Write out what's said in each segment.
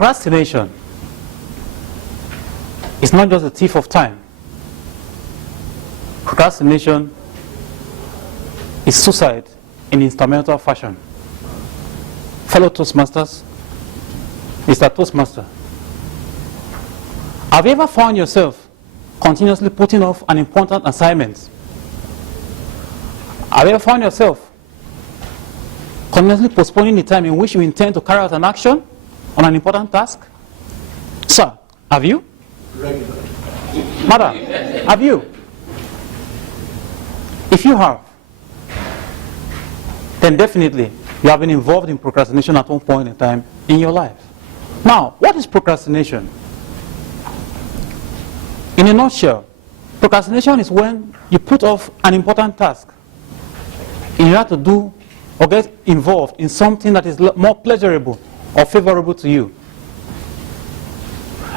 Procrastination is not just a thief of time. Procrastination is suicide in instrumental fashion. Fellow Toastmasters, Mr. Toastmaster, have you ever found yourself continuously putting off an important assignment? Have you ever found yourself continuously postponing the time in which you intend to carry out an action on an important task? Sir, have you? Regularly. Madam, have you? If you have, then definitely you have been involved in procrastination at one point in time in your life. Now, what is procrastination? In a nutshell, procrastination is when you put off an important task in order to do or get involved in something that is more pleasurable or favorable to you.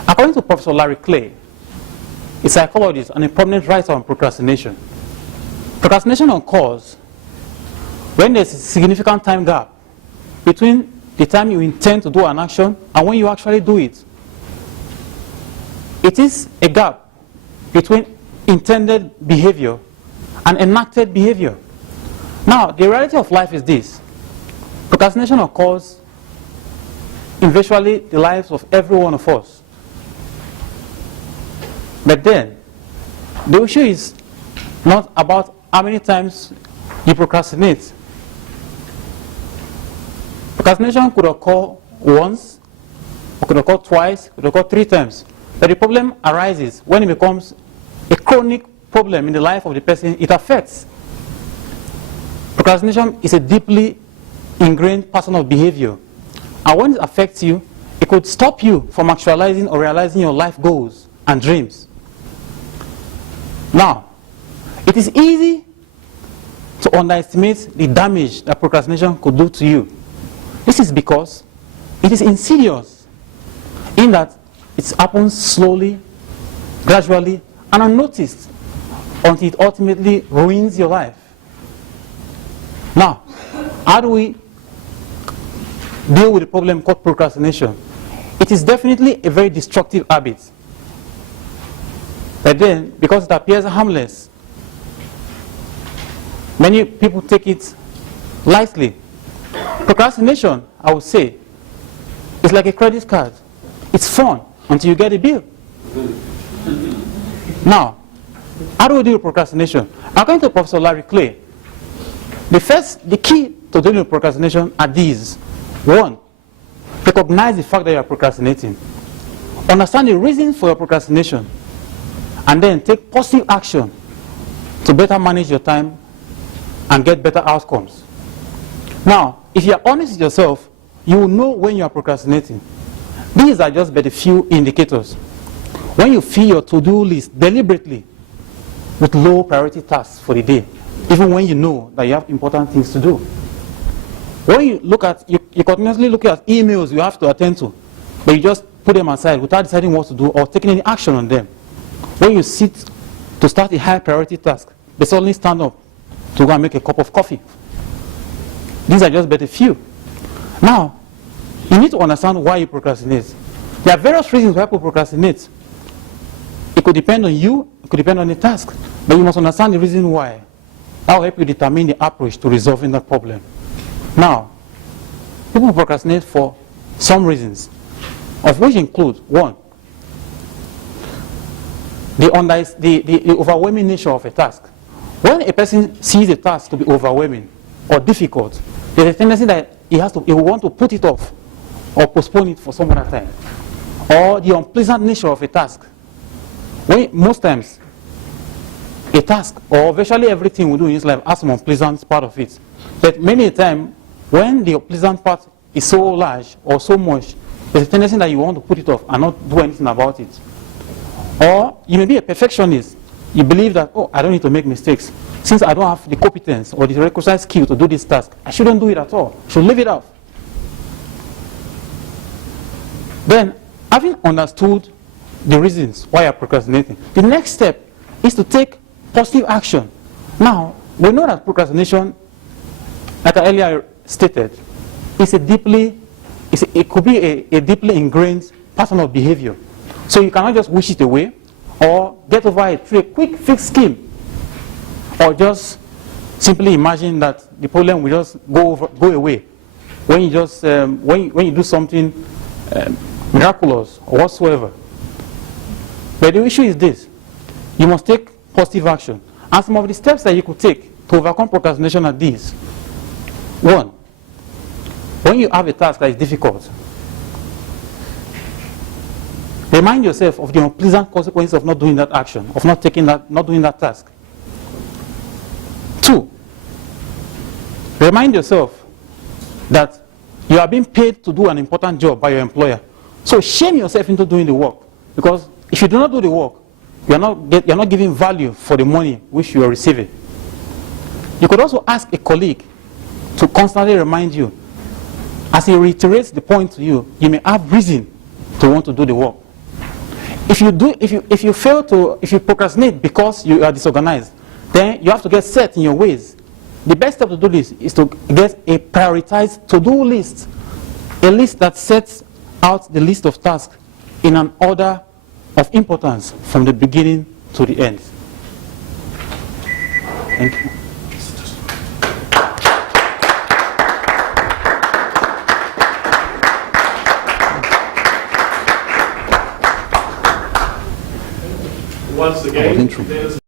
According to Professor Larry Clay, a psychologist and a prominent writer on procrastination, procrastination occurs when there's a significant time gap between the time you intend to do an action and when you actually do it. It is a gap between intended behavior and enacted behavior. Now, the reality of life is this. Procrastination occurs in virtually the lives of every one of us. But then, the issue is not about how many times you procrastinate. Procrastination could occur once, or could occur twice, could occur 3 times. But the problem arises when it becomes a chronic problem in the life of the person it affects. Procrastination is a deeply ingrained pattern of behavior. And when it affects you, it could stop you from actualizing or realizing your life goals and dreams. Now, it is easy to underestimate the damage that procrastination could do to you. This is because it is insidious in that it happens slowly, gradually, and unnoticed until it ultimately ruins your life. Now, how do we deal with the problem called procrastination? It is definitely a very destructive habit. But then, because it appears harmless, many people take it lightly. Procrastination, I would say, is like a credit card. It's fun until you get a bill. Now, how do we deal with procrastination? According to Professor Larry Clay, the key to dealing with procrastination are these. 1, recognize the fact that you are procrastinating. Understand the reason for your procrastination. And then take positive action to better manage your time and get better outcomes. Now, if you are honest with yourself, you will know when you are procrastinating. These are just but a few indicators. When you fill your to-do list deliberately with low priority tasks for the day, even when you know that you have important things to do. When you look at, you continuously look at emails you have to attend to, but you just put them aside without deciding what to do or taking any action on them. When you sit to start a high priority task, they suddenly stand up to go and make a cup of coffee. These are just but a few. Now, you need to understand why you procrastinate. There are various reasons why people procrastinate. It could depend on you, it could depend on the task, but you must understand the reason why. That will help you determine the approach to resolving that problem. Now, people procrastinate for some reasons, of which include 1, the overwhelming nature of a task. When a person sees a task to be overwhelming or difficult, there's a tendency that he will want to put it off or postpone it for some other time. Or the unpleasant nature of a task. Most times, a task or virtually everything we do in his life has some unpleasant part of it. But many a time, when the unpleasant part is so large or so much, there's a tendency that you want to put it off and not do anything about it. Or you may be a perfectionist. You believe that, oh, I don't need to make mistakes. Since I don't have the competence or the requisite skill to do this task, I shouldn't do it at all. I should leave it off. Then, having understood the reasons why you're procrastinating, the next step is to take positive action. Now, we know that procrastination, like I earlier stated, is a deeply it could be a deeply ingrained pattern of behavior. So you cannot just wish it away or get over it through a quick fix scheme, or just simply imagine that the problem will just go away when you just when you do something miraculous or whatsoever. But the issue is this: you must take positive action. And some of the steps that you could take to overcome procrastination are these. 1, when you have a task that is difficult, remind yourself of the unpleasant consequences of not doing that action, of not doing that task. 2, remind yourself that you are being paid to do an important job by your employer. So shame yourself into doing the work, because if you do not do the work, you're not giving value for the money which you are receiving. You could also ask a colleague to constantly remind you. As he reiterates the point to you, you may have reason to want to do the work. If you procrastinate because you are disorganized, then you have to get set in your ways. The best step to do this is to get a prioritized to-do list, a list that sets out the list of tasks in an order of importance from the beginning to the end. Thank you. Once again,